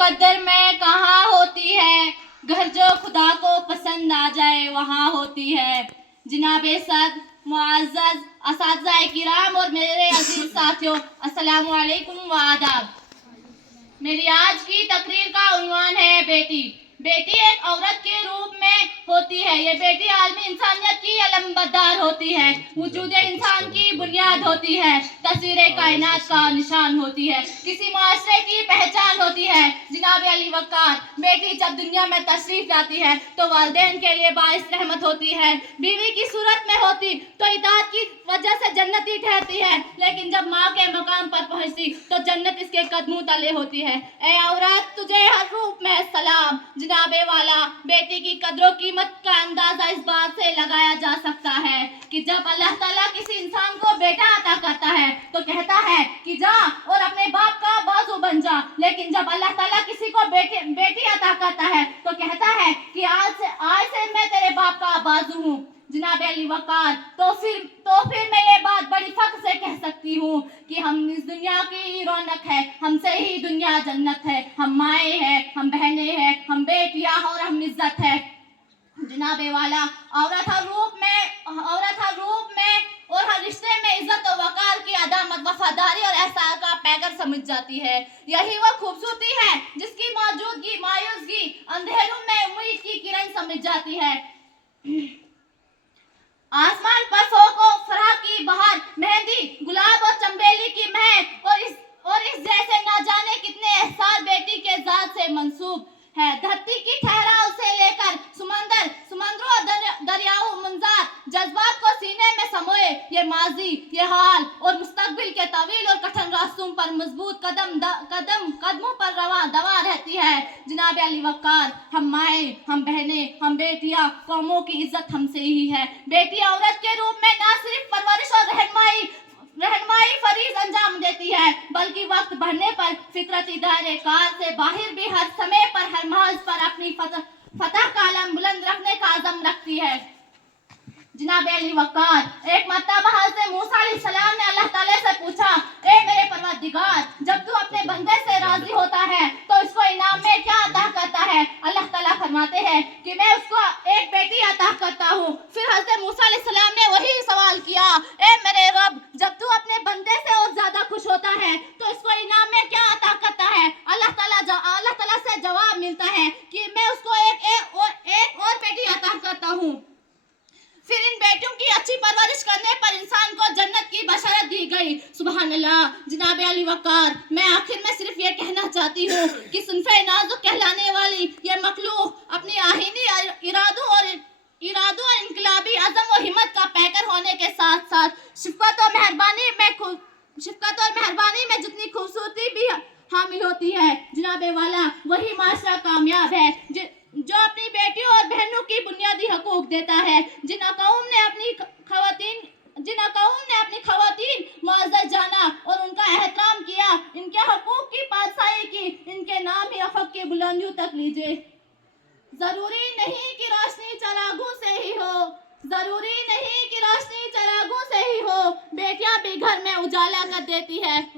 मुकद्दर में कहाँ होती है, घर जो खुदा को पसंद आ जाए वहाँ होती है। जनाबे सद मुअज़्ज़ज़ असातिज़ा किराम और मेरे अजीज साथियों, अस्सलामु अलैकुम व आदाब। मेरी आज की तकरीर का उन्वान है बेटी। बेटी एक औरत के रूप में होती है। ये बेटी आलमी इंसानियत की अलमबरदार होती है, वजूद इंसान की बुनियाद होती है, तस्वीर कायनात का निशान होती है, किसी मुआशरे की पहचान होती है। जनाब अली वक़ार, बेटी जब दुनिया में तशरीफ लाती है तो वालिदैन के लिए बाइस रहमत होती है। बीवी की सूरत में होती तो इताअत की वजह से जन्नती ठहरती है, लेकिन जब माँ के मकाम पर पहुँचती तो जन्नत इसके कदमों तले होती है। ए औरत, तुझे हर रूप में सलाम। जनाबे वाला, बेटी की कदरों कीमत का अंदाजा इस बात से लगाया जा सकता है कि जब अल्लाह ताला किसी इंसान को बेटा अता करता है तो कहता है कि जा और अपने बाप का बाजू बन जा, लेकिन जब अल्लाह ताला किसी को बेटी अता करता है तो कहता है कि आज से मैं तेरे बाप का बाजू हूँ। जनाब अली वक़ार, तो फिर मैं ये बात बड़ी फख्र से कह सकती हूँ कि हम इस दुनिया की रौनक है, हमसे ही दुनिया जन्नत है। हम माएँ हैं, हम बहनें हैं, हम बेटियाँ और हम इज्जत है। जनाबे वाला, औरत हर रूप में और हर रिश्ते में इज्जत और वक़ार की अदामत, वफादारी और एहसान का पैगर समझ जाती है। यही वो खूबसूरती है जिसकी मौजूदगी मायूसगी अंधेरों में उम्मीद की किरण समझ जाती है। आसमान पर फोको फराह की बहार, मेहंदी गुलाब और चंबेली की महक और इस जैसे ना जाने कितने एहसास बेटी के जात से मंसूब है। धरती की ठहराव से लेकर समंदरों और दरियाओं मुंजार जज्बात को सीने में समोए ये माजी, ये हाल और मुस्तकबिल के तवील और कठिन रास्तों पर मजबूत कदमों पर रवा दवा रहती है। जनाब अली वक़ार, हम माएँ, हम बहनें, हम बेटियाँ, कौमों की इज्जत हमसे ही है। बेटी औरत के रूप में ना सिर्फ परवरिश और रहनुमाई फरीज अंजाम देती है, बल्कि वक्त बढ़ने पर फिक्रती दायरे कार से बाहर भी हर समय पर हर महज पर अपनी फतह का अलम बुलंद रखने का अज़म रखती है। जनाब अली वक़ार, एक मर्तबा हज़रत मूसा अलैहिस्सलाम ने अल्लाह ताला से पूछा, ए मेरे परवरदिगार, जब तू अपने बंदे से राजी होता है तो इसको इनाम में क्या अता करता है? अल्लाह ताला फरमाते हैं कि मैं उसको एक बेटी अता करता हूँ। फिर हज़रत मूसा अलैहिस्सलाम ने वही सवाल किया, ए मेरे रब, जब तू अपने बंदे से और ज्यादा खुश होता है तो इसको इनाम में क्या अता करता है? अल्लाह ताला से जवाब मिलता है कि मैं उसको एक और बेटी अता करता हूँ। फिर इन बेटियों की अच्छी परवरिश करने पर इंसान को जन्नत की बशरत दी गई। सुभान अल्लाह। जनाब अली वक़ार, मैं आखिर में सिर्फ ये कहना चाहती हूँ कि सुन्फ़े नाज़ुक कहलाने वाली ये मखलूक अपनी आहीनी इरादों और इनकलाबी अज़म और हिम्मत का पैकर होने के साथ साथ शफ़क़त और मेहरबानी में जितनी खूबसूरती भी हामिल होती है। जनाबे वाला, वही माशरा कामयाब है जो अपनी बेटियों और बहनों की बुनियादी हकूक देता है। जिन कौम ने अपनी खवातीन मुअज़्ज़ज़ जाना और उनका एहतराम किया, इनके हकूक की पासदारी की, इनके नाम ही अफ़क़ की बुलंदियों तक लीजिए। जरूरी नहीं कि रोशनी चिरागों से ही हो, बेटियां भी घर में उजाला कर देती है।